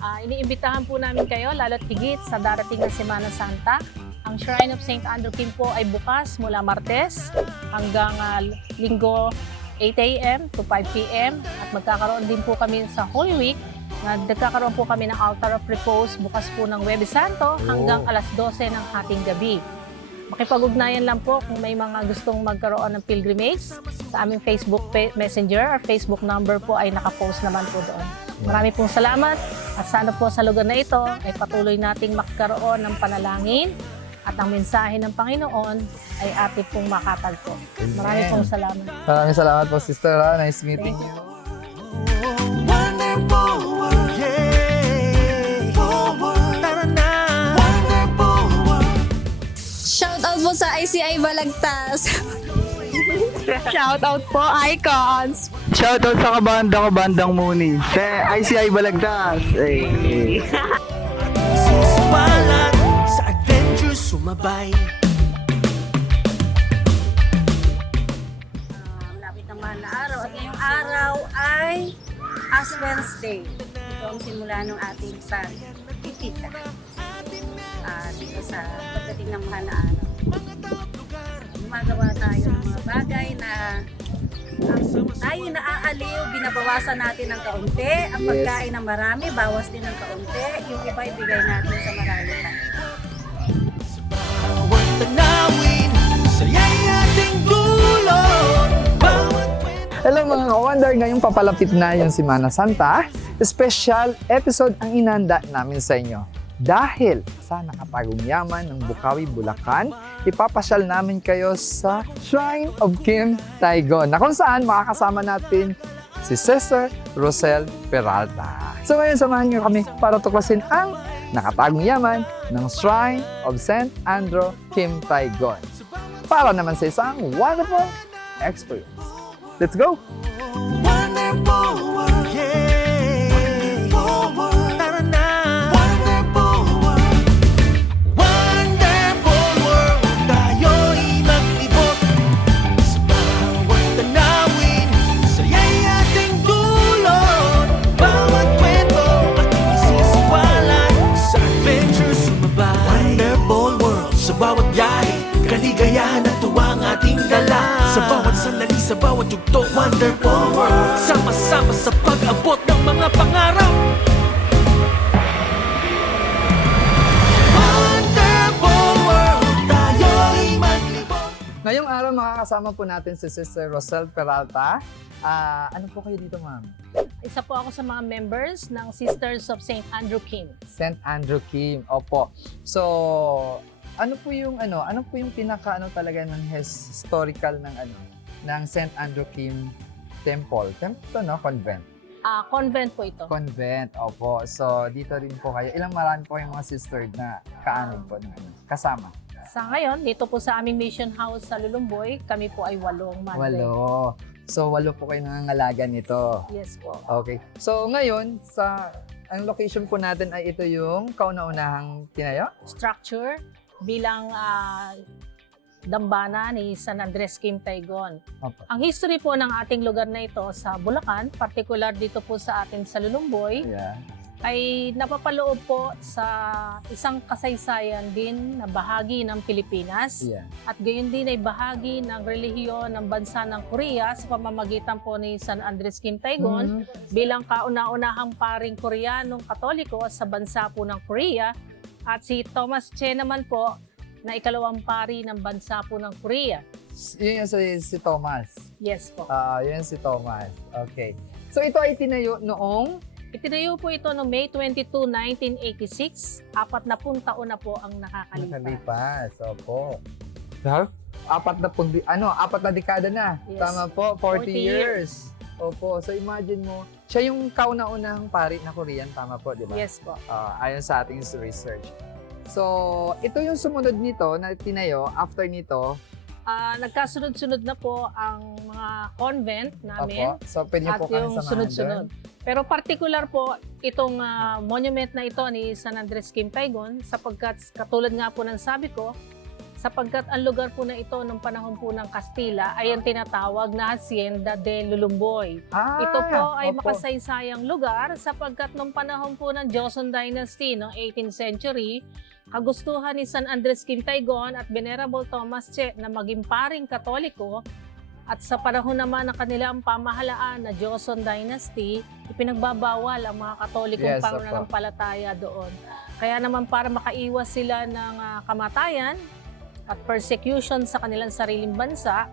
Iniimbitahan po namin kayo, lalo't higit sa darating na Semana Santa. Ang Shrine of St. Andrew Kim po ay bukas mula Martes hanggang Linggo 8 a.m. to 5 p.m. At magkakaroon din po kami sa Holy Week. Nagkakaroon po kami ng Altar of Repose bukas po ng Huwebes Santo hanggang alas 12 ng hating gabi. Makipag-ugnayan lang po kung may mga gustong magkaroon ng pilgrimage. Sa aming Facebook Messenger or Facebook number po ay nakapost naman po doon. Marami pong salamat at sana po sa lugar na ito ay patuloy nating magkaroon ng panalangin at ang mensahe ng Panginoon ay ating pong makatagpo. Marami pong salamat. Maraming salamat po, Sister. Nice meeting Thank you. Shoutout po sa ICI Balagtas. Shoutout po, Icons! Shoutout sa kabandang Muni. Sa ICI Balagtas. Hey. Susubalat sa adventure sumabay. Malapit ang mahal na araw at ngayong araw ay Ash Wednesday. Ito ang simula ng ating pagtitita. Dito sa pagdating ng mahal na araw. Gumagawa tayo ng mga bagay na tayo naaaliw, binabawasan natin ng kaunti. Ang pagkain ng marami, bawas din ng kaunti. Yung iba ibigay natin sa marami tayo. Bawat tanawin, saya'y ating dulot. Hello mga ka-wonder, ngayong papalapit na yung Semana Santa, special episode ang inanda namin sa inyo. Dahil sa nakatagong yaman ng Bukawi, Bulacan, ipapasyal namin kayo sa Shrine of Kim Taygon, na kung saan makakasama natin si Sister Rosel Peralta. So ngayon, samahan niyo kami para tuklasin ang nakatagong yaman ng Shrine of St. Andrew Kim Taygon. Para naman sa isang wonderful experience. Let's go! Wonderful world, yeah. Wonderful world, tara na. Wonderful world, wonderful world. Tayo'y maglibot sa bawat tanawin, saya'y ating dulot. Bawat kwento ating isisiwalat, sa adventure sumabay. Wonderful world, sa bawat biyahe, kaligayahan at tuwang ating dala. Sa bawat sandali, sa bawat yugto, wonderful world. Sama-sama sa pag-abot ng mga pangarap. Wonderful world, tayo'y maglibot. Ngayong araw makakasama po natin si Sister Rosel Peralta. Ano po kayo dito, ma'am? Isa po ako sa mga members ng Sisters of St. Andrew Kim. St. Andrew Kim. Opo. So, ano po yung pinaka talaga ng historical ng St. Andrew Kim Temple? Temple no? Convent. Convent po ito. Convent. Opo. So, dito rin po kayo. Marami po yung mga sister na kaanod po kasama. Sa ngayon, dito po sa aming mission house sa Lulumboy, kami po ay 8 madre. 8. So, 8 po kayo nangangalaga nito. Yes po. Okay. So, ngayon, ang location po natin ay ito yung kauna-unahang tinayo? Structure bilang dambana ni San Andres Kim Taygon. Opo. Ang history po ng ating lugar na ito sa Bulacan, particular dito po sa atin sa Lulumboy, Yeah. ay napapaloob po sa isang kasaysayan din na bahagi ng Pilipinas. Yeah. At gayon din ay bahagi ng relihiyon ng bansa ng Korea sa pamamagitan po ni San Andres Kim Taygon bilang kauna-unahang paring Koreanong Katoliko sa bansa po ng Korea. At si Thomas Che naman po na ikalawang pari ng bansa po ng Korea. Yun yung si Thomas. Yes po. Yun si Thomas. Okay. So ito ay tinayo noong Itinayo po ito noong May 22, 1986. 40 taon na po ang nakakalipas. nakalipas. Opo. Apat na dekada na. Yes. Tama po, 40 40 years. Opo. So imagine mo, siya yung kauna-unahang pari na Korean, tama po, di ba? Yes po. Ayon sa ating research. So, ito yung sumunod nito na tinayo. After nito, Nagkasunod-sunod na po ang mga convent namin. opo. So, pwede niyo At po kami yung samahan sunod-sunod. doon. Pero particular po itong monument na ito ni San Andres Kim Taygon sapagkat katulad nga po ng sabi ko, sapagkat ang lugar po na ito nung panahon po ng Kastila ay ang tinatawag na Hacienda de Lulumboy. Ito po ay makasaysayang lugar sapagkat nung panahon po ng Joseon Dynasty noong 18th century, kagustuhan ni San Andres Quintaigon at Venerable Thomas Che na maging paring Katoliko, at sa panahon naman ng kanilang pamahalaan na Joseon Dynasty, ipinagbabawal ang mga Katolikong Yes, opo. pananampalataya doon. Kaya naman para makaiwas sila ng kamatayan at persecution sa kanilang sariling bansa,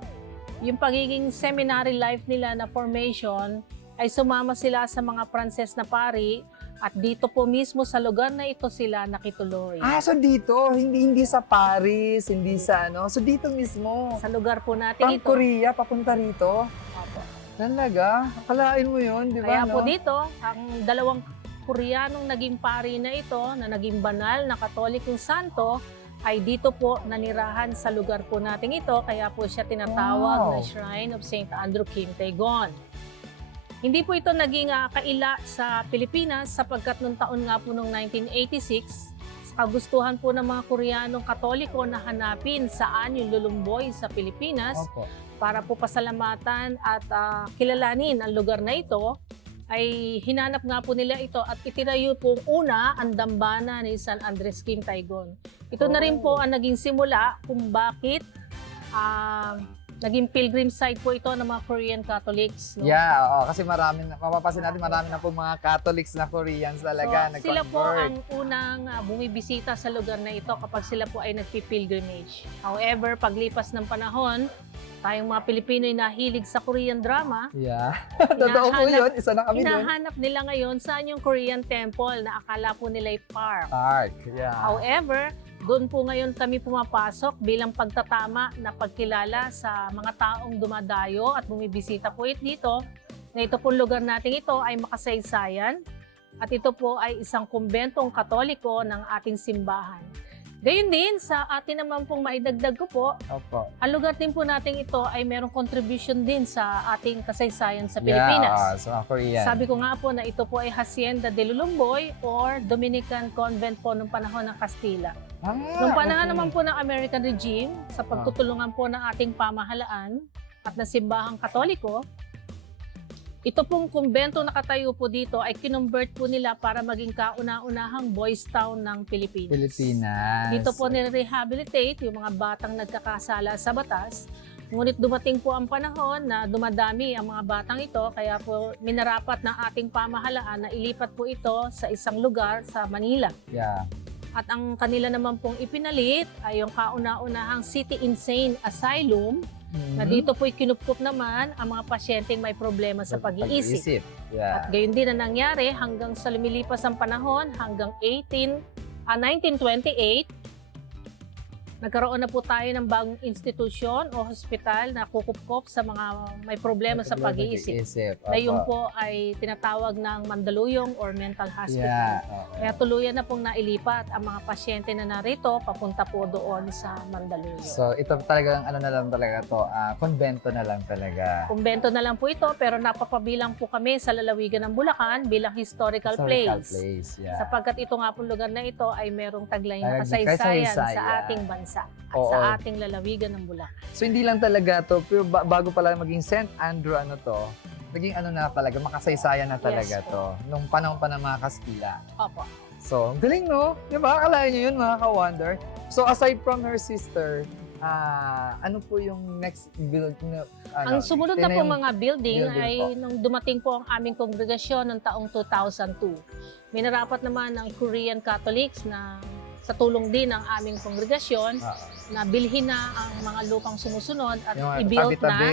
yung pagiging seminary life nila na formation ay sumama sila sa mga Pranses na pari at dito po mismo sa lugar na ito sila nakituloy. So dito, hindi sa Paris, hindi sa ano. So dito mismo. Sa lugar po natin From ito. Korea, papunta rito. Opo. Talaga? Akalain mo yun, di ba? Kaya po no? dito, ang dalawang Koreanong naging pari na ito, na naging banal na Katolikong santo, ay dito po nanirahan sa lugar po nating ito. Kaya po siya tinatawag na Shrine of St. Andrew Kim Taegon. Hindi po ito naging kaila sa Pilipinas sapagkat nung taon nga po noong 1986, sa kagustuhan po ng mga Koreanong Katoliko na hanapin saan yung Lulumboy sa Pilipinas Opo. para po pasalamatan at kilalanin ang lugar na ito, ay hinanap nga po nila ito at itinayo po una ang dambana ni San Andres Kim Taegon. Ito na rin po ang naging simula kung bakit naging pilgrim site po ito ng mga Korean Catholics. No? Yeah, oo. Kasi mapapasin natin, marami na po mga Catholics na Koreans talaga. So, sila po nag-convert. ang unang bumibisita sa lugar na ito kapag sila po ay nagpipilgrimage. However, paglipas ng panahon, tayong mga Pilipino ay nahilig sa Korean drama. Yeah. Totoo po yun. Isa na kami doon. Hinahanap nila ngayon saan yung Korean temple na akala po nila ay park. Park. Yeah. However, doon po ngayon kami pumapasok bilang pagtatama na pagkilala sa mga taong dumadayo at bumibisita po dito, na ito pong lugar natin ito ay makasaysayan at ito po ay isang kumbentong Katoliko ng ating simbahan. Gayun din, sa atin naman pong maidagdag ko po, Opo. ang lugar din po natin ito ay merong contribution din sa ating kasaysayan sa Pilipinas. Yeah, sa mga Korean. Sabi ko nga po na ito po ay Hacienda de Lulumboy or Dominican Convent po nung panahon ng Kastila. Nung panahon naman po ng American regime, sa pagtutulungan po ng ating pamahalaan at ng simbahang Katoliko, ito pong kumbento na katayo po dito ay kinumbert po nila para maging kauna-unahang boys town ng Pilipinas. Pilipinas. Dito po nire-rehabilitate yung mga batang nagkakasala sa batas. Ngunit dumating po ang panahon na dumadami ang mga batang ito, kaya po minarapat ng ating pamahalaan na ilipat po ito sa isang lugar sa Manila. Yeah. At ang kanila naman pong ipinalit ay yung kauna-unahang City Insane Asylum, na dito po'y kinupup naman ang mga pasyenteng may problema sa pag-iisip. Yeah. At gayon din ang nangyari hanggang sa lumilipas ang panahon, hanggang 1928, nagkaroon na po tayo ng bagong institusyon o hospital na kukupkop sa mga may problema sa pag-iisip. Na yun po ay tinatawag ng Mandaluyong or Mental Hospital. Yeah. Kaya tuluyan na pong nailipat ang mga pasyente na narito papunta po doon sa Mandaluyong. So ito talagang ano na lang talaga to, konbento na lang talaga. Kumbento na lang po ito pero napapabilang po kami sa lalawigan ng Bulacan bilang historical place. Yeah. Sapagkat ito nga pong lugar na ito ay merong taglay na Kasaysayan. kasaysayan sa ating bansa at Oo. sa ating lalawigan ng Bulacan. So hindi lang talaga to, pero bago pala maging St. Andrew ano to, naging ano na talaga, makasaysayan na talaga Yes, to. Nung panahon pa ng mga Kastila. Opo. So, ang galing no? Di ba? Akalain nyo yun mga ka-wonder. So aside from her sister, ano po yung next build na Ang sumunod na po mga building building ay po. nung dumating po ang aming kongregasyon noong taong 2002. Minarapat naman ng Korean Catholics na sa tulong din ng aming kongregasyon na bilhin na ang mga lupang sumusunod at i-build na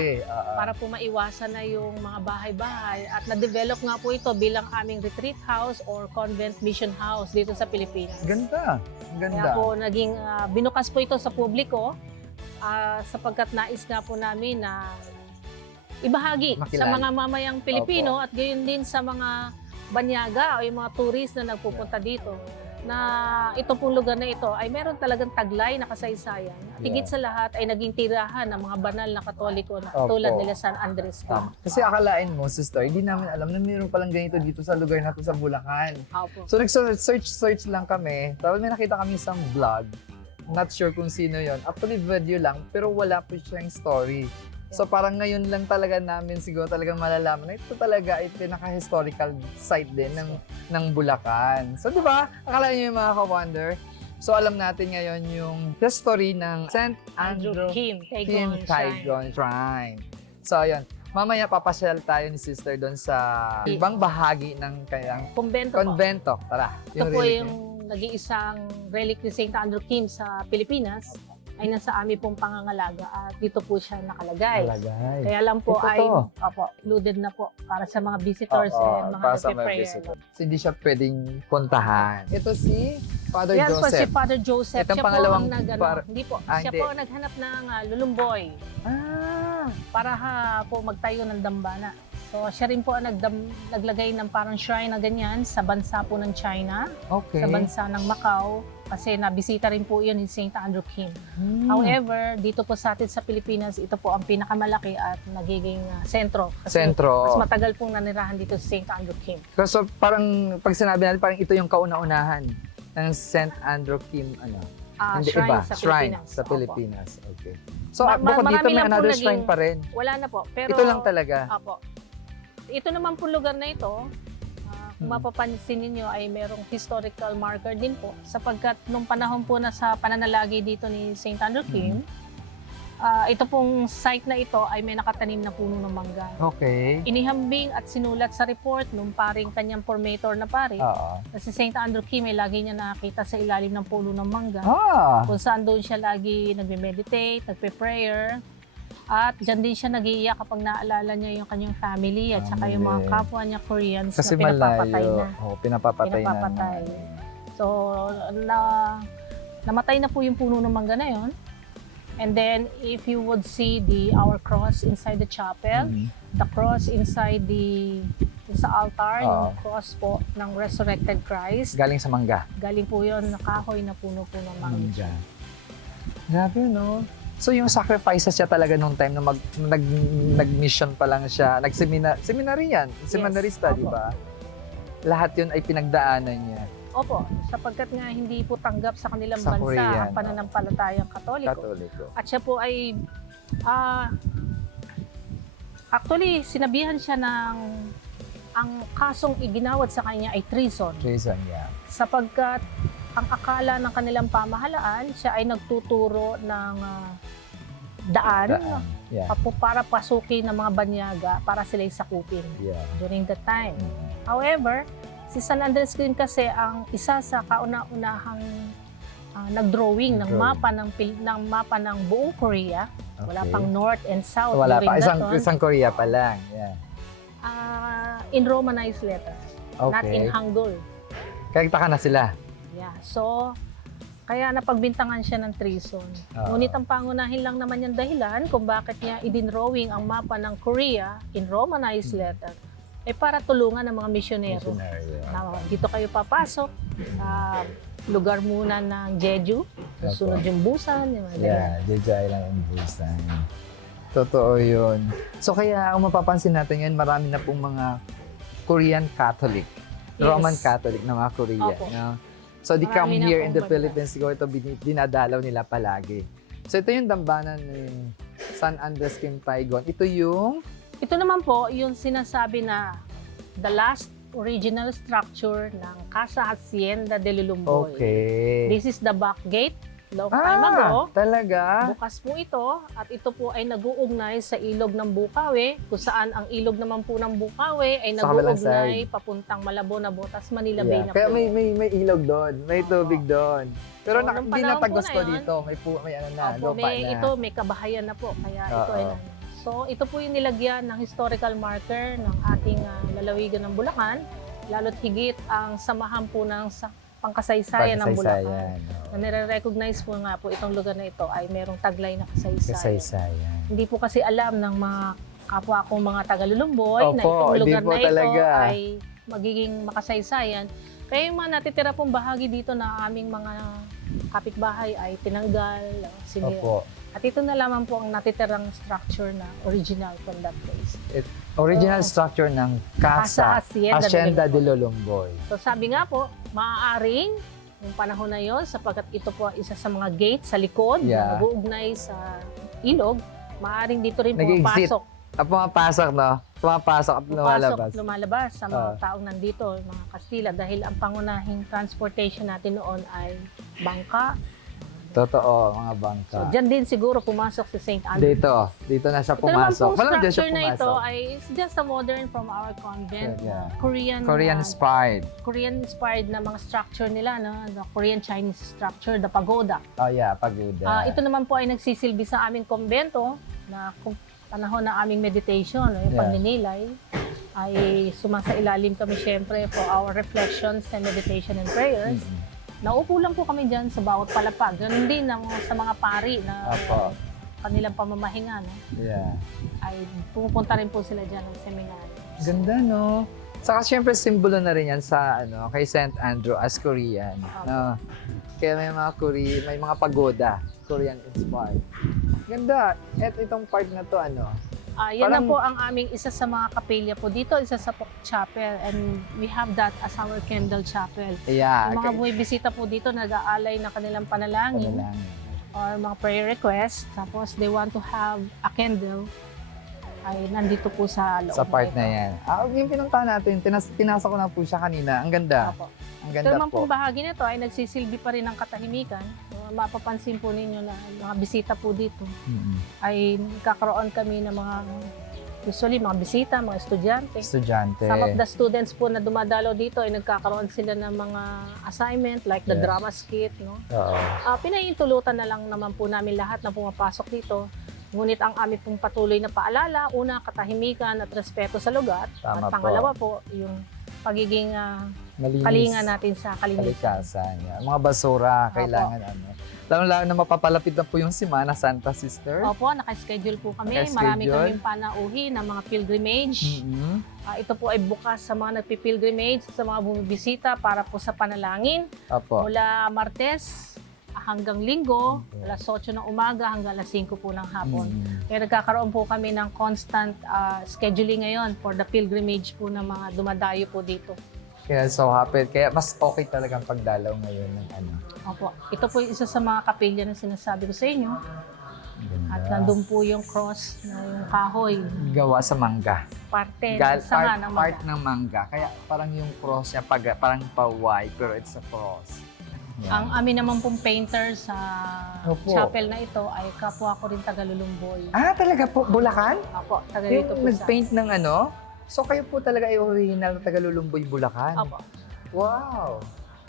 para po maiwasan na yung mga bahay-bahay at na-develop nga po ito bilang aming retreat house or convent mission house dito sa Pilipinas. Ganda. Ang Kaya ganda. po naging binukas po ito sa publiko sapagkat nais nga po namin na ibahagi Makilala. sa mga mamayang Pilipino at gayon din sa mga banyaga o yung mga tourist na nagpupunta dito na ito pong lugar na ito ay meron talagang taglay na kasaysayan. At higit sa lahat ay naging tirahan ng mga banal na Katoliko na tulad nila San Andres. Kasi akalain mo, sister, hindi namin alam na meron palang ganito dito sa lugar na to sa Bulacan. Opo. So nag-search lang kami, tapos may nakita kami isang vlog not sure kung sino yon. Actually, video lang, pero wala po siyang story. So parang ngayon lang talaga namin siguro talagang malalaman na ito talaga ay pinaka-historical site din ng Bulacan. So di ba? Akala niyo yung mga ka-wonder? So alam natin ngayon yung history ng St. Andrew Kim Kim Taigon Shrine. Taigon Shrine. So ayun, mamaya papasyal tayo ni sister doon sa ibang bahagi ng kanyang Kumbento po. konbento. Tara. Ito po relic yung nag-iisang relic ni St. Andrew Kim sa Pilipinas ay nasa amin pong pangangalaga at dito po siya nakalagay. Alagay. Kaya lang po Ito ay to. included na po para sa mga visitors and mga para sa mga nagpe-prayer. visitor. So, hindi siya pwedeng puntahan. Ito si Father Yan po si Joseph. Father Joseph. Itong Siya pangalawang po ang hindi po. Siya hindi. po ang naghanap ng lulumboy Ah, para po magtayo ng dambana. So siya rin po ang naglagay ng parang shrine na ganyan sa bansa po ng China, okay. sa bansa ng Macau, kasi nabisita rin po yun ni St. Andrew Kim. Hmm. However, dito po sa atin sa Pilipinas, ito po ang pinakamalaki at nagiging sentro. Kasi Sentro. mas matagal pong nanirahan dito si St. Andrew Kim. So parang pag sinabi natin parang ito yung kauna-unahan ng St. Andrew Kim hindi Shrine iba, sa shrine Pilipinas. sa Opo. Pilipinas. Okay. So Marami bukod dito may lang po another naging- shrine pa rin. Wala na po. Pero, Ito lang talaga. Apo. Ito naman po lugar na ito, kung Hmm. mapapansin ninyo ay merong historical marker din po sapagkat nung panahon po na sa pananalagi dito ni St. Andrew Kim, ito pong site na ito ay may nakatanim na puno ng mangga. Okay. Inihambing at sinulat sa report nung paring kanyang formator na pare Oo. na si St. Andrew Kim ay lagi niya nakakita sa ilalim ng puno ng mangga Ah. kung saan doon siya lagi nagme-meditate, nagpe-prayer. At dyan din siya nag-iiyak kapag naalala niya yung kanyang family at saka yung mga Family. kapwa niya Koreans Kasi na pinapapatay malayo. na. Oh, pinapapatay na. Pinapapatay. So, namatay na po yung puno ng mangga na yon. And then, if you would see our cross inside the chapel, Mhm. the cross inside sa altar, Oo. yung cross po ng resurrected Christ, Galing sa mangga. galing po yun na kahoy na puno po ng mangga. Grabe, no? So yung sacrifices siya talaga nung time na nag-mission pa lang siya, seminary yan, seminarista, opo. di ba? Lahat yun ay pinagdaanan niya. Opo, sapagkat nga hindi po tanggap sa kanilang Sa bansa Korean, ang pananampalatayang Katoliko. Katoliko. At siya po ay, actually, sinabihan siya ng, ang kasong iginawad sa kanya ay treason. Jason, yeah. Sapagkat ang akala ng kanilang pamahalaan, siya ay nagtuturo ng daan, Yeah. para pasukin ng mga banyaga para sila'y sakupin Yeah. during that time. However, si San Andres Kim kasi ang isa sa kauna-unahang nagdrawing ng mapa ng buong Korea. Wala Okay. pang North and South Wala during pa. that time. Isang Korea pa lang. Yeah. In Romanized letters, not in Okay. Hangul. Kaya taka na sila. Yeah. So, kaya napagbintangan siya ng treason. Ngunit ang pangunahin lang naman yung dahilan kung bakit niya idinrawing ang mapa ng Korea in Romanized letter ay para tulungan ng mga misyonero. Missionary. Yeah. Na dito kayo papasok sa lugar muna ng Jeju, sunod yung Busan, yung mga ganyan. Yeah, Jeju Island and Busan. Totoo yun. So kaya kung mapapansin natin ngayon, marami na pong mga Korean Catholic, Yes. Roman Catholic na mga Korean. Opo. No? So they come Marami na here pong in the bansa. Philippines, siguro ito dinadalaw nila palagi. So ito yung dambanan ni San Andres Kim Taigon. Ito yung Ito naman po, yung sinasabi na the last original structure ng Casa Hacienda de Lulumboy. okay. This is the back gate. Long time ago, Talaga? bukas po ito at ito po ay nag-uugnay sa ilog ng Bukawi kung saan ang ilog naman po ng Bukawi ay Sa kabilang nag-uugnay side. papuntang Malabon na Botas, Manila Bay Yeah. na Kaya po. may ilog doon, may tubig doon. Pero So, nung hindi panahon natagos po to na yun, dito. May ano na, Opo, lupa may, na. ito may kabahayan na po kaya ito ay Oo. So ito po yung nilagyan ng historical marker ng ating lalawigan ng Bulacan, lalo't higit ang samahan po ng pangkasaysayan ng Bulacan. Pagkasaysayan. Na nire-recognize po nga po itong lugar na ito ay merong taglay na kasaysayan. Kasaysayan. Hindi po kasi alam ng mga kapwa kong mga taga-Lulumboy na Opo, itong hindi lugar po na ito talaga. ay magiging makasaysayan. Kaya yung mga natitira pong bahagi dito na aming mga kapitbahay ay tinanggal, sinira. Opo. At ito na lamang po ang natitirang structure na original from that place. Original structure ng Casa Casa Hacienda de Hacienda de Lolomboy. So sabi nga po, maaaring yung panahon na yon sapagkat ito po ay isa sa mga gate sa likod Yeah. na nag-uugnay sa ilog. Maaring dito rin Nag-exit. pumapasok. Pumapasok, no? Pumapasok at lumalabas. Lumalabas sa mga Ah. taong nandito, mga Kastila, dahil ang pangunahing transportation natin noon ay bangka. Totoo, mga bangka. So, dyan din siguro pumasok si St. Andrew. Dito na siya Ito naman pumasok. pong Walang dyan siya structure na ito pumasok. ay it's just a modern from our convent. Yeah. Korean-inspired Korean-inspired. na mga structure nila, no? The Korean-Chinese structure, the pagoda. Oh yeah, pagoda. Ito naman po ay nagsisilbi sa aming kombento na kung panahon na aming meditation, no? Yung Yeah. pagninilay, ay sumasailalim kami syempre for our reflections and meditation and prayers. Naupo lang po kami dyan sa bawat palapag. Ganun din sa mga pari na Apo. kanilang pamamahinga, no? Yeah. Ay pumupunta rin po sila dyan ng seminary. Ganda, no? Saka syempre, simbolo na rin yan sa, kay St. Andrew as Korean. No? Kaya may mga may mga pagoda, Korean-inspired. Ganda. Itong part na to, Yan na Parang- po ang aming isa sa mga kapilya po dito, isa sa chapel, and we have that as our candle chapel. Yeah. Yung mga buwibisita po dito, nag-aalay ng kanilang panalangin or mga prayer requests, tapos they want to have a candle, ay nandito po sa loob. Sa part ito. na yan. Yung pinunta natin, pinasa ko na po siya kanina. Ang ganda. Opo. Ang Ito ganda naman po. pong bahagi nito ay nagsisilbi pa rin ng katahimikan. Mapapansin po ninyo na mga bisita po dito Mm-mm. ay kakaroon kami ng mga, usually mga bisita, mga estudyante. Estudyante. Some of the students po na dumadalo dito ay nagkakaroon sila ng mga assignment like the Yeah. drama skit, no? Oo. Pinahintulutan na lang naman po namin lahat na pumapasok dito. Ngunit ang aming pong patuloy na paalala, una, katahimikan at respeto sa lugar. Tama at pangalawa po, yung pagiging Malinis. kalinga natin sa kalinisan. Kalikasan. Yeah. Mga basura, Opo. kailangan Lalo na mapapalapit na po yung Semana Santa, sister. Opo, naka-schedule po kami. Naka-schedule. Marami kaming panauhi ng mga pilgrimage. Mm-mm. Ito po ay bukas sa mga nagpipilgrimage, sa mga bumibisita para po sa panalangin. Opo. Mula Martes hanggang Linggo, alas 8 ng umaga hanggang alas 5 po ng hapon. Kaya nagkakaroon po kami ng constant scheduling ngayon for the pilgrimage po ng mga dumadayo po dito. Kaya so happy. Kaya mas okay talagang pagdalaw ngayon ng Opo, ito po yung isa sa mga kapilya na sinasabi ko sa inyo. Ganda. At nandun po yung cross na yung kahoy, Gawa sa mangga. parte ng sanga ng part mga. ng mangga. Kaya parang yung cross niya, parang pa-Y, pero it's a cross. Yan. Ang amin naman pong painter sa Opo. chapel na ito ay kapwa ko rin taga-Lulumboy. Talaga po? Bulacan? Opo, taga dito Yung po sa... nag-paint ng So kayo po talaga ay original na taga-Lulumboy, Bulacan? Opo. Wow!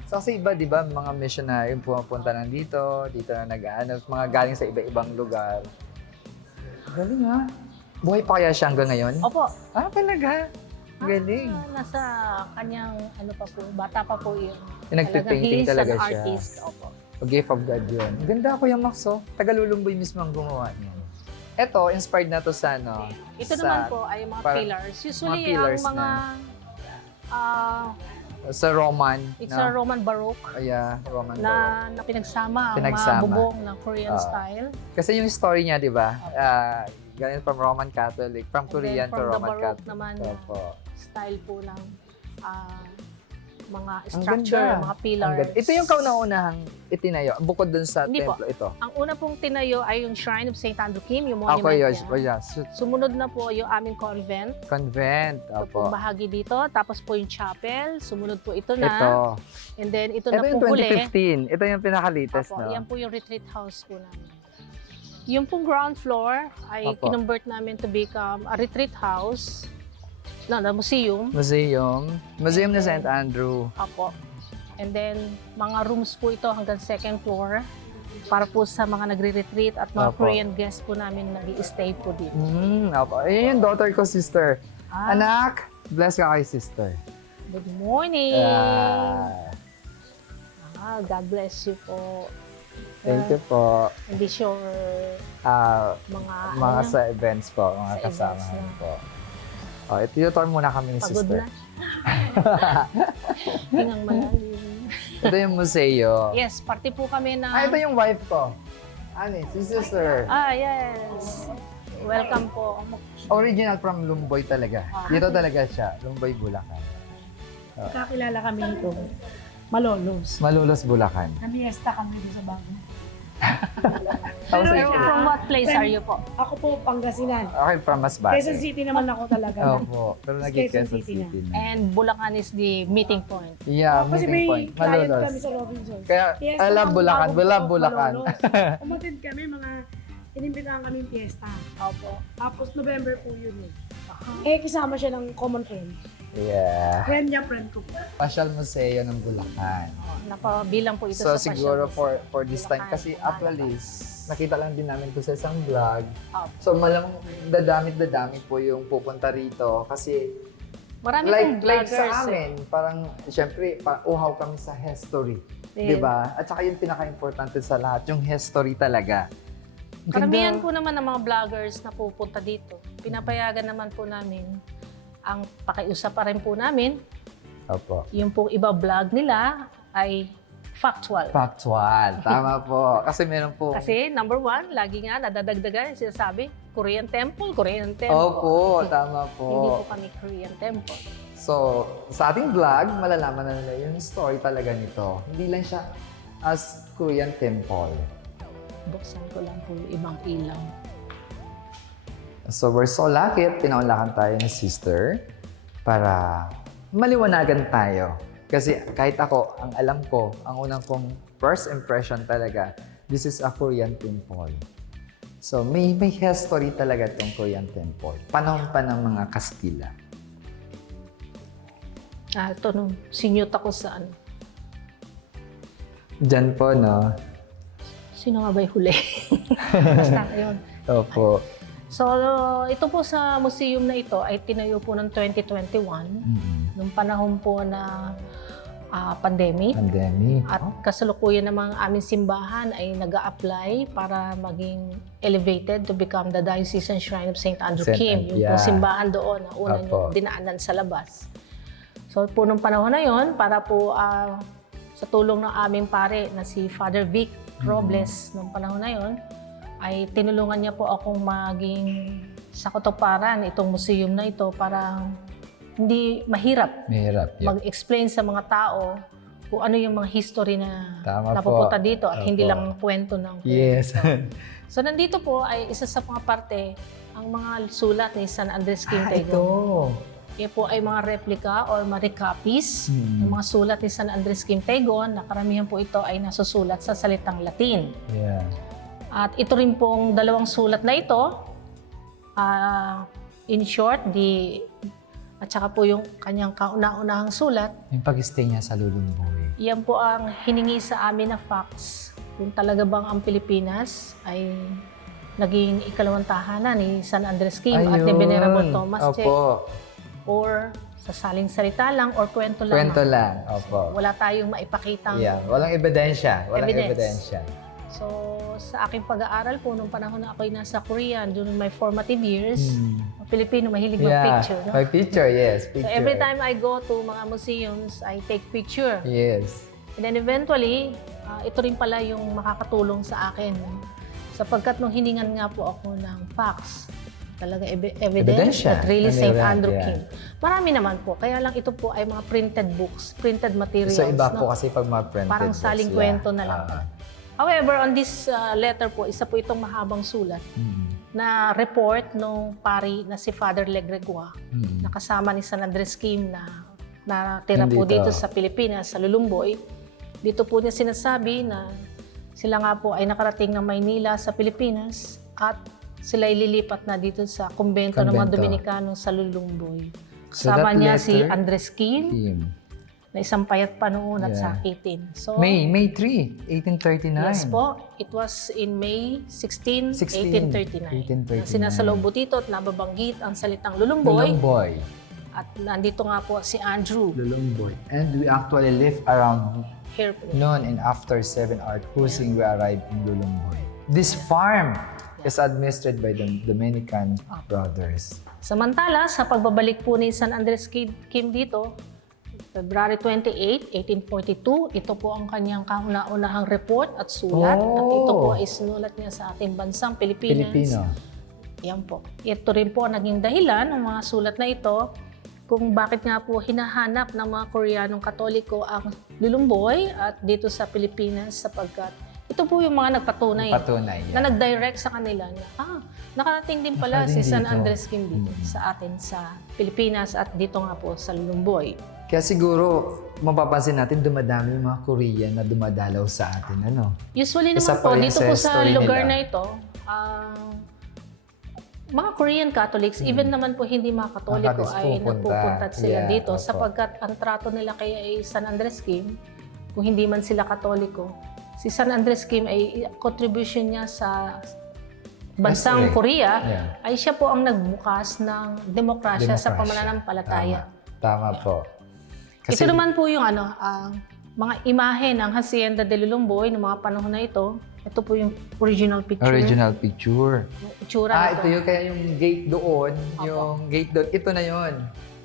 So kasi iba, di ba, mga missionary yung pumapunta ng dito na mga galing sa iba-ibang lugar. Galing ha? Buhay pa kaya siya hanggang ngayon? Opo. Talaga? Galing. Nasa kanyang, bata pa po yun. Yung nagpipainting talaga He's an siya. artist. Opo. A gift of God yun. Ganda ko yung Max, oh. Taga-Lulumboy mismo ang gumawa niya. Ito, inspired na to sa Ito naman po ay mga parang- pillars. Usually, pillars ang mga... sa Roman. it's a Roman Baroque Roman Baroque. na pinagsama ang mga Pinagsama. bubong ng Korean Oo. style. Kasi yung story niya, di ba? Galing from Roman Catholic, from Korean And then to from the Roman Baroque Catholic. naman, Opo. style po ng mga Ang structure, ganda. mga Ang pillars. ganda. Ito yung kauna-unahang itinayo, bukod dun sa Hindi po. templo ito. Ang una pong tinayo ay yung Shrine of St. Andrew Kim, yung Ako monument yun, niya. Sumunod na po yung aming convent. Convent. Ito Opo. pong bahagi dito. Tapos po yung chapel. Sumunod po ito na. Ito. And then ito Ito na yung po huli. 2015. Ito yung pinaka-latest, Opo, no? yan po yung retreat house po namin. Yung pong ground floor ay Opo. kinonvert namin to become a retreat house. No, the museum. Museum. Museum ni St. Andrew. Opo. And then, mga rooms po ito hanggang second floor para po sa mga nagre-retreat at mga Opo. Korean guests po namin nag-i-stay po dito. Opo. Ayun yung daughter ko, sister. Ah, Anak, bless ka kay sister. good morning! God bless you po. Thank you po. Hindi sure Mga sa events po, mga Sa kasamahan events na. po. Ito yung tour muna kami ni pagod sister. na. Hingang malalim. Ito yung museo. Yes, party po kami na... Ito yung wife ko. Si sister. Yes. Welcome po. Original from Lumboy talaga. Dito talaga siya. Lumboy, Bulacan. Kakilala kami nito. Malolos. Malolos, Bulacan. Namiesta kami doon sa bago. Tapos Pero from what place are you po? Ako po, Pangasinan. Okay, from Masbate. Quezon City naman ako talaga. Opo, pero naging Quezon Quezon City City na. And Bulacan is the meeting point. Yeah, Kasi meeting may point. client Malolos. kami sa Robinsons. Kaya, Fiesta I love ng Bulacan. bagong We love buhok, Bulacan. Malolos. Umatid kami, inimbitahan kami yung fiesta. Opo. Tapos November po yun eh. Eh, kasama siya ng common friend. Yeah. Friend niya, friend ko po. Pasyal Museo ng Bulacan. Napabilang po ito So sa siguro Passion. for this time, Bulacan, kasi actually, nakita lang din namin ito sa isang vlog. Opo. So malamang dadami po yung pupunta rito kasi Marami like pong vloggers. sa amin, parang syempre uhaw kami sa history. Yeah. 'Di ba? At saka yung pinaka-importante sa lahat, yung history talaga. Ang Karamihan ganda. po naman ng mga vloggers na pupunta dito. Pinapayagan naman po namin. Ang pakiusap pa rin po namin, Opo. yung pong iba vlog nila ay factual. Factual. Tama po. Kasi meron po. Kasi number one, lagi nga nadadagdagan yung sinasabi, Korean Temple, Korean Temple. Opo, tama Hindi po po. kami Korean Temple. So, sa ating vlog, malalaman na nila yung story talaga nito. Hindi lang siya as Korean temple. Buksan ko lang po yung ibang ilaw. So, we're so lucky at pinaunlakan tayo ni sister para maliwanagan tayo. Kasi kahit ako, ang alam ko, ang unang kong first impression talaga, this is a Korean temple. So, may history talaga itong Korean temple. Panahon pa ng mga Kastila. Ito nung sinyot ako sa ano. Diyan po, no? Sino nga ba'y huli? Basta yun. Opo. So, ito po sa museum na ito ay tinayo po ng 2021, nung panahon po na pandemic. Pandemic. At kasalukuyan ng mga aming simbahan ay nag-a-apply para maging elevated to become the Diocesan Shrine of St. Andrew St. Kim. Yung Yeah. pong simbahan doon na una Apo. nyo dinaanan sa labas. So po nung panahon na yon, para po sa tulong ng aming pare na si Father Vic Robles nung panahon na yon, ay tinulungan niya po akong maging sa katuparan itong museum na ito para hindi mahirap Mahirap. mag-explain sa mga tao kung ano yung mga history na Tama napupunta po. dito at Opo. hindi lang kwento ng Yes. So nandito po ay isa sa mga parte ang mga sulat ni San Andres Kim Ito. Taegon. Yan po ay mga replica or mga recopies ng mga sulat ni San Andres Kim Taegon na karamihan po ito ay nasusulat sa salitang Latin. Yeah. At ito rin pong dalawang sulat na ito, in short, at saka po yung kanyang kauna-unahang sulat, Yung pag-stay niya sa Lulumboy. yan po ang hiningi sa amin na facts kung talaga bang ang Pilipinas ay naging ikalawang tahanan ni San Andres Kim at ni Venerable Thomas Che, Opo. or sa saling salita lang or kwento lang. Kwento lang. Opo. Wala tayong maipakitang Yeah. Walang ebidensya. Walang Evidence. ebidensya. So, sa aking pag-aaral po, nung panahon na ako'y nasa Korea, during my formative years, mga Pilipino mahilig mag-picture. No? My picture, yes. So, Picture. every time I go to mga museums, I take picture. Yes. And then eventually, ito rin pala yung makakatulong sa akin. Sapagkat nung hiningan nga po ako ng facts, talaga evidence Ebidensya. that really Ano St. yun? Andrew Yeah. Kim. Marami naman po. Kaya lang ito po ay mga printed books, printed materials. So, iba no? po kasi pag mga printed Parang books, saling yeah. kwento na lang. However, on this letter po, isa po itong mahabang sulat na report nung pari na si Father Legregua, na kasama ni San Andres Kim na tira po Nandito. dito sa Pilipinas, sa Lulumboy. Dito po niya sinasabi na sila nga po ay nakarating ng Maynila sa Pilipinas at sila ililipat na dito sa kumbento ng mga Kumbento. Dominikano sa Lulumboy. So Kasama that niya si letter- Andres Kim, Kim. na isang payat pa noon at Yeah. sakitin. So, May 3, 1839. yes po, it was in May 16, 16, 1839. 1839. Na sinasaloob po dito at nababanggit ang salitang Lulumboy. Lulumboy. At nandito nga po si Andrew. Lulumboy. And we actually live around Here po. noon, and after 7-hour cruising, we arrived in Lulumboy. This farm is administered by the Dominican brothers. Samantala, sa pagbabalik po ni San Andres Kim dito, February 28, 1842, ito po ang kanyang kauna-unahang report at sulat. Oh. At ito po ay sinulat niya sa ating bansang Pilipinas. Filipino. Yan po. Ito rin po ang naging dahilan ng mga sulat na ito kung bakit nga po hinahanap ng mga Koreanong Katoliko ang lulumboy at dito sa Pilipinas sapagkat ito po yung mga nagpatunay Patunay. na nag-direct sa kanila na nakarating din pala Nakarating si San dito. Andres Kim dito sa atin sa Pilipinas at dito nga po sa Lulumboy. Kaya siguro, mapapansin natin, dumadami yung mga Korean na dumadalaw sa atin, ano? Usually Isa naman pa po, rin dito sa po sa story lugar nila. na ito, mga Korean Catholics, even naman po hindi mga Katoliko Catholics ay pupunta. napupunta sila Yeah, dito opo. sapagkat ang trato nila kaya ay San Andres Kim, kung hindi man sila Katoliko, si San Andres Kim ay contribution niya sa bansang That's Korea Yeah. ay siya po ang nagbukas ng demokrasya sa pamananampalataya. Tama po. Ito naman po yung mga imahe ng Hacienda de Lulumboy ng mga panahon na ito. Ito po yung original picture. Original picture. Yung itsura Ito nito. yung kaya yung gate doon, Opo. yung gate doon, ito na yun.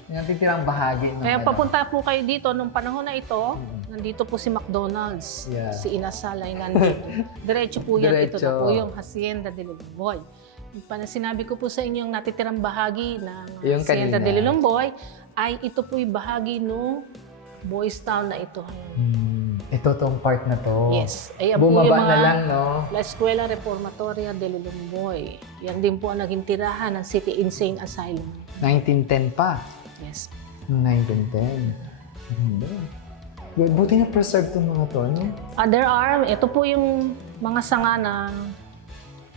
Yung titirang bahagi ng Kaya papunta po kayo dito nung panahon na ito, nandito po si McDonald's, Yeah. si Inasal ay nandito. Diretso po yan, ito na Diretso. po yung Hacienda de Lulumboy. Sinabi ko po sa inyo yung natitirang bahagi ng Yung Hacienda kanina. de Lulumboy ay ito po yung bahagi ng Boys Town na ito. Ito tong part na to. Yes. Ayan po Bumaba yung mga na lang, no? La Escuela Reformatoria de Lulumboy. Yan din po ang naging tirahan ng City Insane Asylum. 1910 pa. Yes. 1910. Good. Buti na preserve itong mga to, no? Ito po yung mga sanga na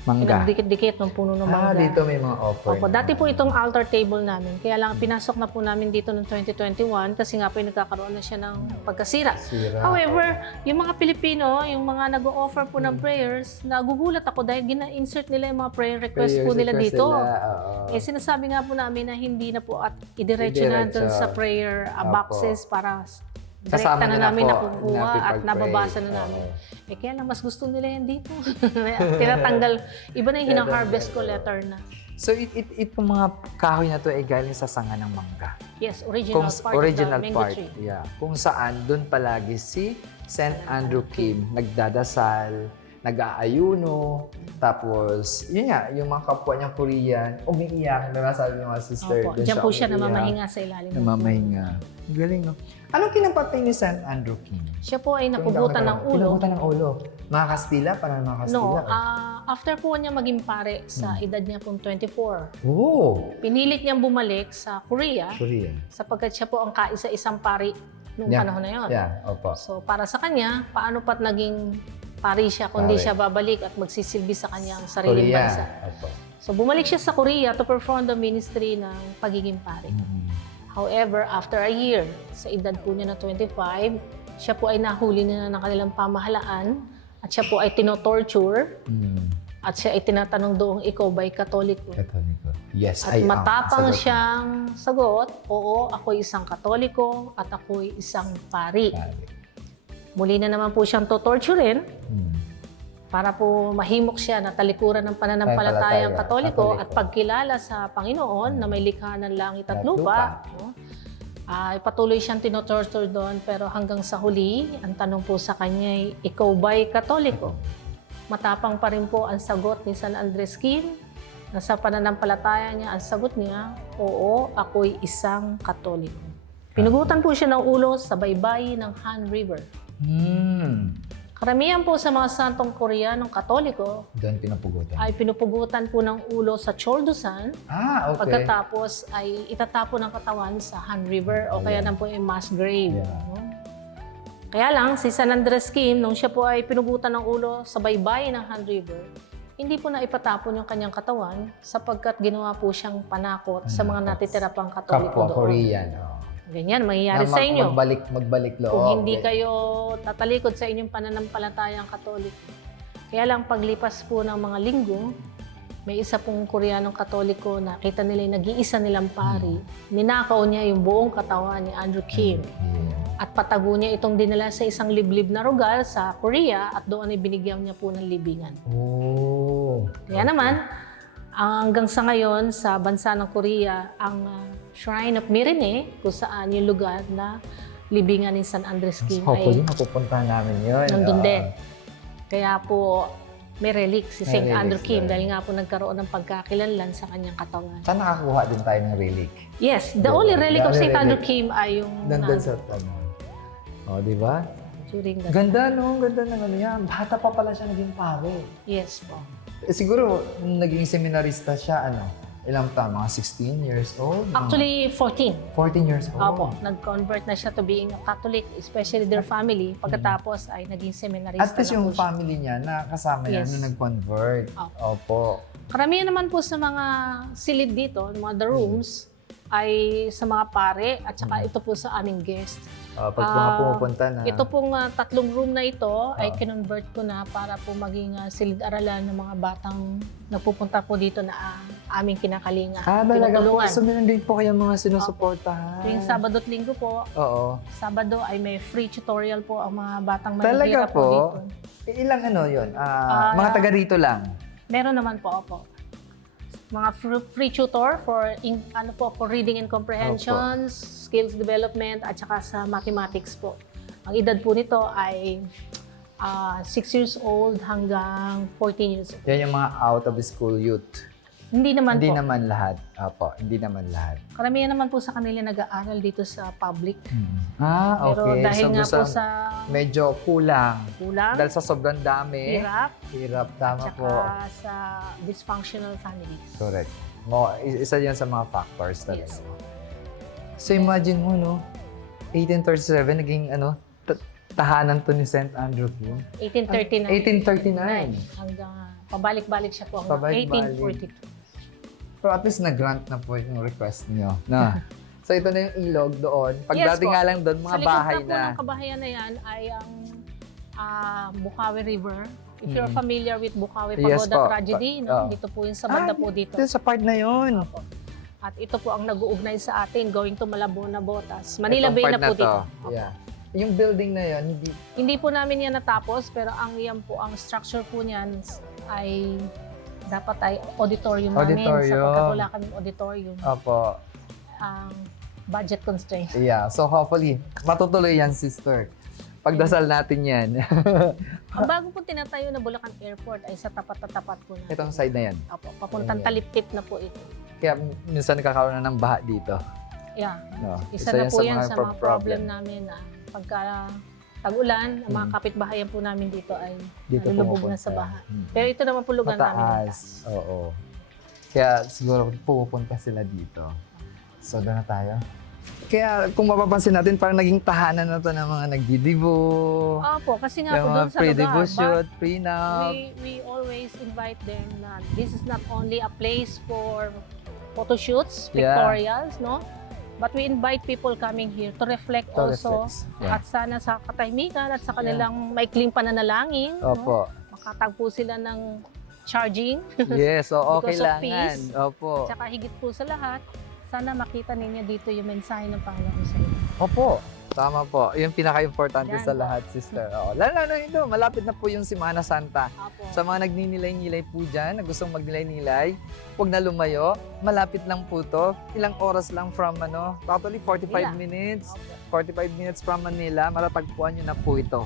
Mangga. pinagdikit-dikit ng puno ng mangga. Dito may mga offer. Opo, dati po itong altar table namin. Kaya lang pinasok na po namin dito noong 2021 kasi nga po yung nagkakaroon na siya ng pagkasira. Sira. However, yung mga Pilipino, yung mga nag-o-offer po ng prayers, nagugulat ako dahil gina-insert nila yung mga prayer request po nila dito. Eh, sinasabi nga po namin na hindi na po at idiretso na Idiretso. dun sa prayer boxes para Kasama direkta na na namin po, nakukuha at napipag-pray. nababasa na namin. Eh, kaya lang mas gusto nila yan dito. Tinatanggal. Iba na yung hina-harvest ko letter na. So, itong mga kahoy na to ay galing sa sanga ng mangga. Yes, original part original of the mango part. tree. Yeah. Kung saan, doon palagi si St. Andrew Kim nagdadasal, nag-aayuno, tapos, yun nga, yung mga kapwa niyang Korean, umiiyak, sabi ng mga sister. Opo, doon diyan po siya umiiyak. namamahinga sa ilalim. ng Namamahinga. Galing, no? Anong kinapatay ni St. Andrew Kim? Siya po ay napugutan ng ulo. Pinabutan ng ulo. Mga Kastila? Parang mga Kastila. No, after po niya maging pare sa edad niya pong 24, Oh! pinilit niyang bumalik sa Korea Korean. sapagkat siya po ang kaisa-isang pari noong Yeah. panahon na yon. Yeah, opo. So para sa kanya, paano pat naging pari siya kundi Pari. siya babalik at magsisilbi sa kanyang sariling Korea. bansa. Opo. So bumalik siya sa Korea to perform the ministry ng pagiging pari. However, after a year, sa edad po niya na 25, siya po ay nahuli na ng kanilang pamahalaan at siya po ay tinotorture at siya ay tinatanong doong ikaw ba'y Katoliko? Katoliko. Yes, At I am. matapang Sagot. siyang sagot, oo, ako'y isang Katoliko at ako'y isang pari. Muli na naman po siyang totorturin para po mahimok siya na talikuran ng pananampalatayang Katoliko at pagkilala sa Panginoon na may likha ng langit at lupa. No? Patuloy siyang tinotorture doon pero hanggang sa huli, ang tanong po sa kanya ay, ikaw ba'y Katoliko? Matapang pa rin po ang sagot ni San Andres Kim na sa pananampalataya niya, ang sagot niya, oo, ako'y isang Katoliko. Pinugutan po siya ng ulo sa baybayin ng Han River. Karamihan po sa mga santong Koreanong Katoliko Doon pinapugutan. ay pinupugutan po ng ulo sa Choldosan. Okay. Pagkatapos ay itatapon ng katawan sa Han River o kaya nang po yung mass grave. Yeah. No? Kaya lang, si San Andres Kim, nung siya po ay pinugutan ng ulo sa baybayin ng Han River, hindi po na ipatapon yung kanyang katawan sapagkat ginawa po siyang panakot sa mga natitira pang Katoliko Kapwa doon. Korean. Ganyan, mangyayari sa inyo. Magbalik loob. Kung hindi kayo tatalikod sa inyong pananampalatayang Katoliko. Kaya lang paglipas po ng mga linggo, may isa pong Koreanong Katoliko na kita nila yung nag-iisa nilang pari. Ninakaw niya yung buong katawan ni Andrew Kim. At patago niya itong dinala sa isang liblib na lugar sa Korea at doon ay binigyan niya po ng libingan. Oh. Kaya naman, hanggang sa ngayon sa bansa ng Korea, ang Shrine of Mirine, kung saan yung lugar na libingan ni San Andres Kim Hopefully, ay mapupuntahan namin yun. nandun din. Kaya po, may relic si May St. Andrew relics Kim din. dahil nga po nagkaroon ng pagkakilanlan sa kanyang katawan. Saan nakakuha din tayo ng relic? Yes, the Yeah, only relic the of only St. Andrew relic. Kim ay yung Nandun sa ano. O, di ba? during the Ganda, no? Ganda ng ano yan. Bata pa pala siya naging pare. Yes po. Siguro, nung naging seminarista siya, ano, ilang taon? Mga 16 years old? Actually, 14. 14 years old. Opo, nag-convert na siya to being a Catholic, especially their family. Pagkatapos ay naging seminarista At least na yung po siya. family niya na kasama niya Yes. nung nag-convert. Opo. Karamihan naman po sa mga silid dito, mga the rooms, ay sa mga pare at saka ito po sa aming guest. Pag mga pumupunta na. Ito pong tatlong room na ito ay kinonvert ko na para po maging silid-aralan ng mga batang nagpupunta po dito na aming kinakalinga. Talaga po. Tinutulungan. So, meron din po kayong mga sinusuportahan. Tuwing Sabado at Linggo po, Oo. Sabado ay may free tutorial po ang mga batang Talaga mahihirap po dito. po? Ilang ano yun? Ah, mga taga rito lang. Meron naman po, opo. Mga free tutor for for reading and comprehensions, skills development at saka sa mathematics po. Ang edad po nito ay 6 years old hanggang 14 years old. Yan yung mga out of school youth. Hindi naman Hindi po. naman lahat. Opo, hindi naman lahat. Karamihan naman po sa kanila nag-aaral dito sa public. Okay. Pero dahil nga po gusto- sa medyo kulang. kulang, Dahil sa sobrang dami. hirap, Hirap, at tama saka po. sa dysfunctional families. Correct. Isa yan sa mga factors talaga. Yes. So imagine mo, no? 1837, naging tahanan to ni St. Andrew Kim. 1839. 1839. Hanggang pabalik-balik siya po hanggang Pabalik-balik. 1842. Pero at least nag-grant na po yung request niyo. Na. So ito na yung ilog doon. Pagdating Yes po. nga lang doon, mga Sa likod bahay po na. ng kabahayan na yan ay ang Bukawi River. If you're familiar with Bukawi Yes Pagoda po. Tragedy, Oo. dito po yung sa banda po dito. Sa part na yun. Opo. At ito po ang nag-uugnay sa atin, going to Malabon na Botas. Manila Itong Bay part na po to. dito. Opo. Yeah. Yung building na yun, Hindi po namin yan natapos, pero ang yan po, ang structure po niyan ay dapat ay auditorium namin. Auditorium. Sapagkat wala kaming auditorium. Opo. Ang budget constraint. Yeah. So hopefully, matutuloy yan, sister. Pagdasal natin yan. Ang bago po tinatayo na Bulacan Airport ay sa tapat na tapat po natin. Itong side na yan. Opo, papuntang Ayan. Taliptip na po ito. Kaya minsan nagkakaroon na ng baha dito. Yeah. No? Isa na yan po yan sa mga problem. problem namin na pagka tag-ulan, ang mga kapitbahayan po namin dito ay nalulubog na sa baha. Pero ito naman po lugar namin Mataas. Oo. Kaya siguro pupunta sila dito. So doon na tayo. Kaya kung mapapansin natin, parang naging tahanan na to ng mga nagdidibo. Opo, kasi nga po Yung mga doon sa lugar. pre-divo But shoot, prenup. we always invite them na this is not only a place for photo shoots, Yeah. pictorials, no? But we invite people coming here to reflect To also reflect. Yeah. at sana sa katahimikan at sa kanilang maikling pananalangin, no? Opo. Makatagpo sila ng charging. Yes, oo, Because of kailangan. peace. Opo. Tsaka higit po sa lahat, sana makita ninyo dito yung mensahe ng Panginoon sa inyo. Opo. Tama po. Yung pinaka-importante Yan sa po. lahat, sister. Oo. Lalo ito, malapit na po yung Semana Santa. Opo. Sa mga nagninilay-nilay po dyan, na gustong magnilay-nilay, huwag na lumayo. Malapit lang po to. Ilang oras lang from totally 45 Yeah. minutes. Opo. 45 minutes from Manila, matatagpuan nyo na po ito.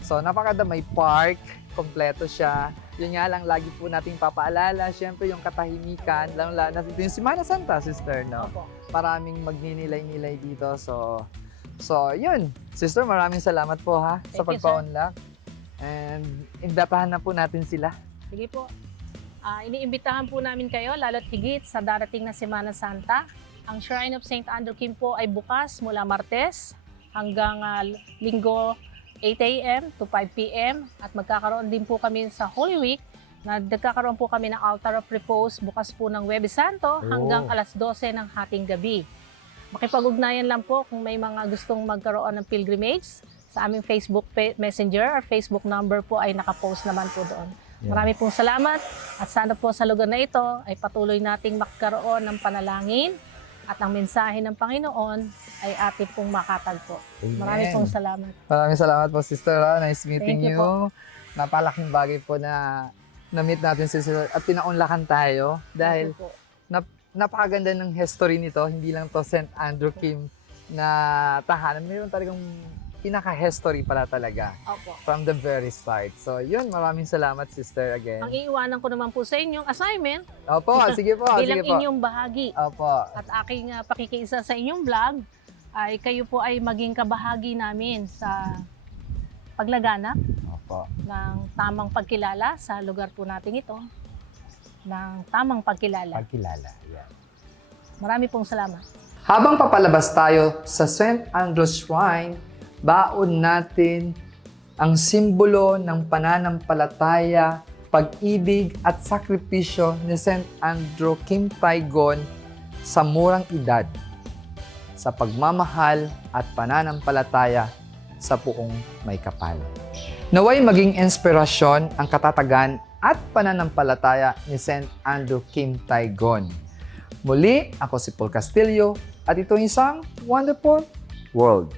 So, napakada may park, kompleto siya. Yun nga lang, lagi po nating papaalala, syempre yung katahimikan, lalo na ito yung Semana Santa, sister, no? Opo. Maraming magninilay-nilay dito, So, yun. Sister, maraming salamat po ha sa Thank you, pagpa-unlock. And indatahan na po natin sila. Sige po. Iniimbitahan po namin kayo, lalo't higit sa darating na Semana Santa. Ang Shrine of St. Andrew Kim po ay bukas mula Martes hanggang Linggo 8 a.m. to 5 p.m. At magkakaroon din po kami sa Holy Week na nagkakaroon po kami ng Altar of Repose bukas po ng Huwebes Santo hanggang alas 12 ng hating gabi. Makipag-ugnayan lang po kung may mga gustong magkaroon ng pilgrimage sa aming Facebook Messenger or Facebook number po ay nakapost naman po doon. Yeah. Marami pong salamat at sana po sa lugar na ito ay patuloy nating magkaroon ng panalangin at ang mensahe ng Panginoon ay ating pong makatagpo. Marami pong salamat. Maraming salamat po, sister. Nice meeting Thank you you. Napalaking bagay po na na-meet natin si sister at pinaunlakan tayo dahil Thank you po. napakaganda ng history nito. Hindi lang to St. Andrew Kim na tahanan. Mayroon talagang pinaka-history pala talaga Opo. from the very start. So yun, maraming salamat sister Ang again. iiwanan ko naman po sa inyong assignment Opo, sige po, bilang sige po. inyong bahagi Opo. at aking pakikiisa sa inyong vlog ay kayo po ay maging kabahagi namin sa paglaganap Opo. ng tamang pagkilala sa lugar po natin ito. Ng tamang pagkilala. Pagkilala. Yan. Marami pong salamat. Habang papalabas tayo sa St. Andrew's Shrine, baon natin ang simbolo ng pananampalataya, pag-ibig at sakripisyo ni St. Andrew Kimpaigon sa murang edad, sa pagmamahal at pananampalataya sa puong may kapal. Naway maging inspirasyon ang katatagan at pananampalataya ni St. Andrew Kimpaigon. Muli, ako si Paul Castillo at ito ang isang Wonderful World.